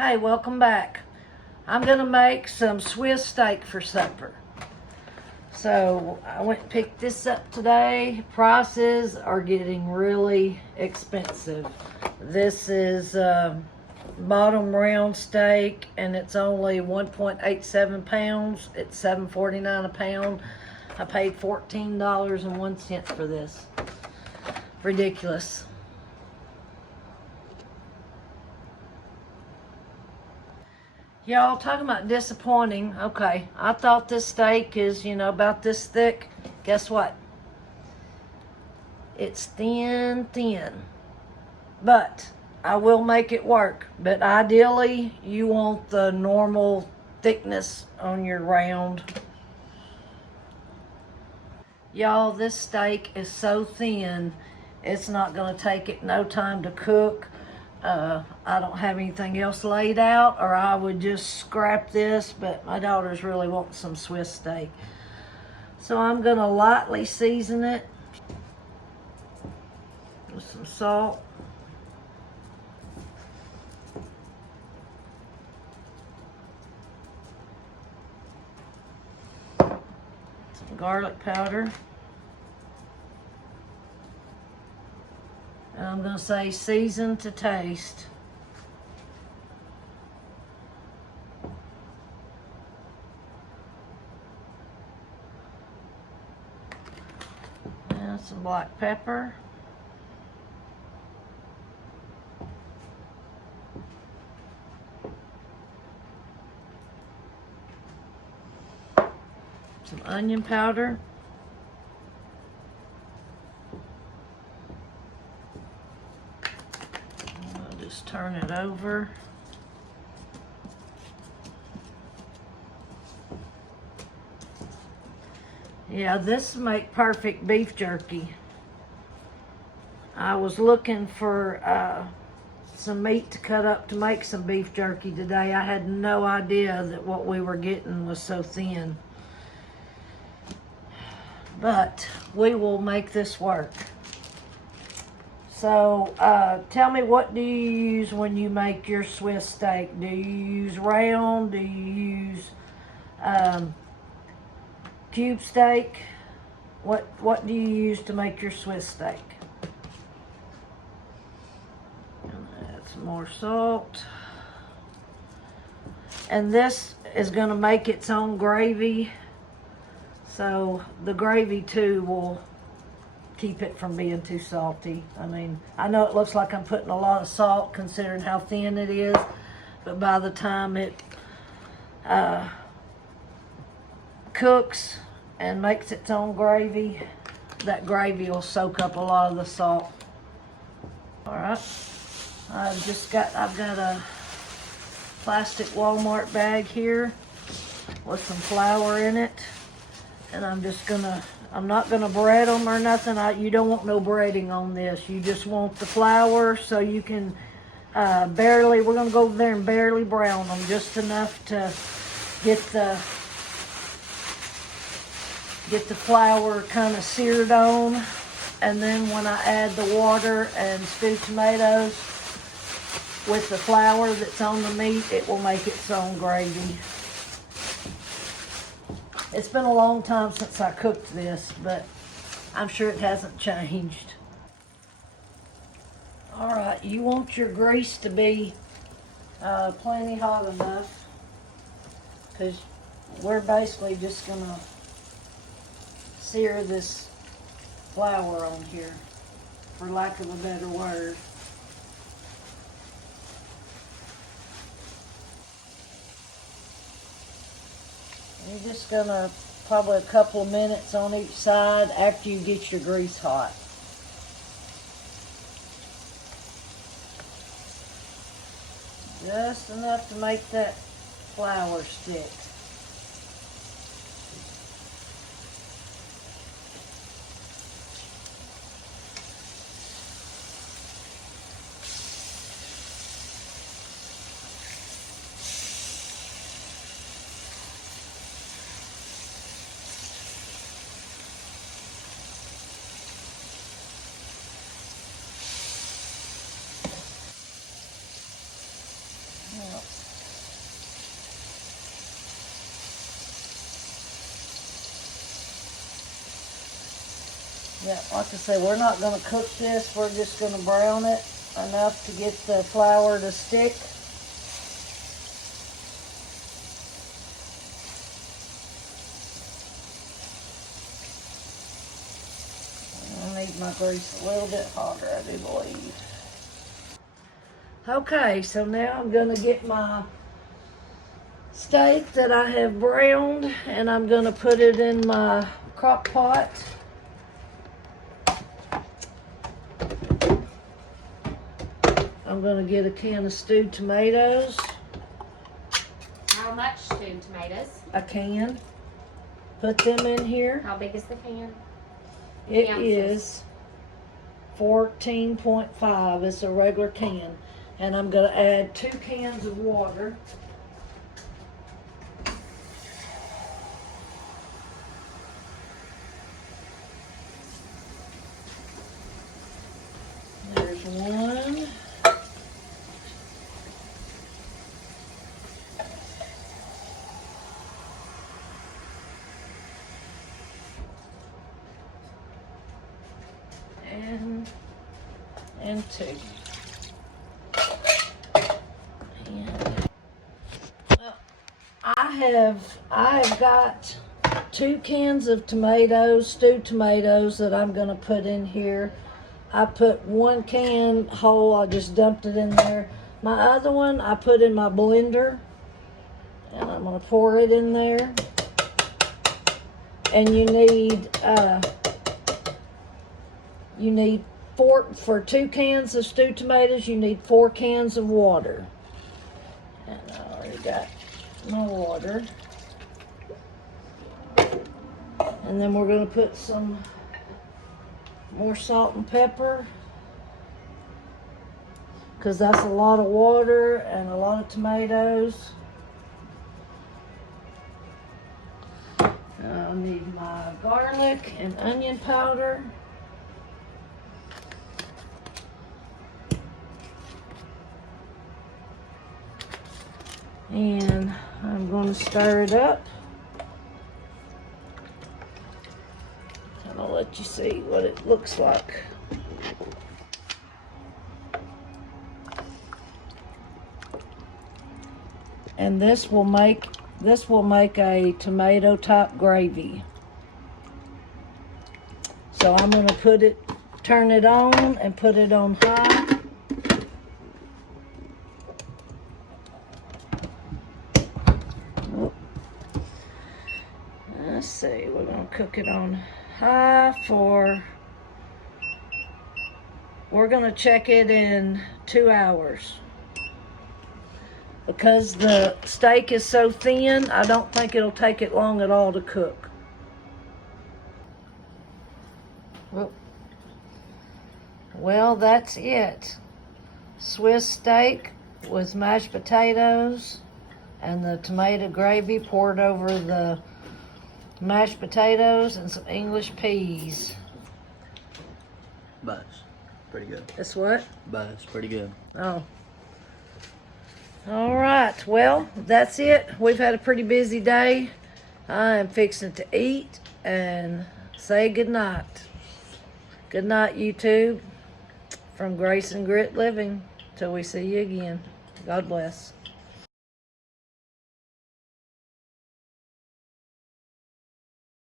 Hey, welcome back. I'm gonna make some Swiss steak for supper. So I went and picked this up today. Prices are getting really expensive. This is bottom round steak and it's only 1.87 pounds. It's $7.49 a pound. I paid $14.01 for this. Ridiculous. Y'all talking about disappointing. Okay, I thought this steak is, about this thick. Guess what? It's thin. But I will make it work. But ideally, you want the normal thickness on your round. Y'all, this steak is so thin, it's not going to take it no time to cook. I don't have anything else laid out, or I would just scrap this, but my daughters really want some Swiss steak. So I'm going to lightly season it with some salt. Some garlic powder. And I'm going to say season to taste. And some black pepper. Some onion powder. Just turn it over. Yeah, this would make perfect beef jerky. I was looking for some meat to cut up to make some beef jerky today. I had no idea that what we were getting was so thin. But we will make this work. So, tell me, what do you use when you make your Swiss steak? Do you use round? Do you use cube steak? What do you use to make your Swiss steak? Add some more salt. And this is going to make its own gravy. So the gravy too will keep it from being too salty. I mean, I know it looks like I'm putting a lot of salt considering how thin it is, but by the time it cooks and makes its own gravy, that gravy will soak up a lot of the salt. All right, I've got a plastic Walmart bag here with some flour in it, and I'm not gonna bread them or nothing. You don't want no breading on this. You just want the flour so you can we're gonna go over there and barely brown them, just enough to get the flour kind of seared on. And then when I add the water and stewed tomatoes with the flour that's on the meat, it will make its own gravy. It's been a long time since I cooked this, but I'm sure it hasn't changed. All right, you want your grease to be plenty hot enough, because we're basically just gonna sear this flour on here, for lack of a better word. You're just gonna probably a couple of minutes on each side after you get your grease hot. Just enough to make that flour stick. Yeah, like I say, we're not going to cook this. We're just going to brown it enough to get the flour to stick. I need my grease a little bit hotter, I do believe. Okay, so now I'm going to get my steak that I have browned, and I'm going to put it in my crock pot. I'm going to get a can of stewed tomatoes. How much stewed tomatoes? A can. Put them in here. How big is the can? It is 14.5. It's a regular can. And I'm going to add 2 cans of water. There's one. And 2. And, well, I have got 2 cans of tomatoes, stewed tomatoes, that I'm going to put in here. I put 1 can whole. I just dumped it in there. My other one I put in my blender, and I'm going to pour it in there. And you need for 2 cans of stewed tomatoes, you need 4 cans of water. And I already got my water. And then we're going to put some more salt and pepper, because that's a lot of water and a lot of tomatoes. I need my garlic and onion powder. And I'm going to stir it up. And I'll let you see what it looks like. And this will make a tomato type gravy. So I'm going to turn it on and put it on high. Let's see, we're going to cook it on high we're going to check it in 2 hours. Because the steak is so thin, I don't think it'll take it long at all to cook. Well, that's it. Swiss steak with mashed potatoes and the tomato gravy poured over the mashed potatoes and some English peas. Buzz. Pretty good. That's what? Buzz. Pretty good. Oh. All right. Well, that's it. We've had a pretty busy day. I am fixing to eat and say good night. Good night, YouTube. From Grace and Grit Living. Till we see you again. God bless.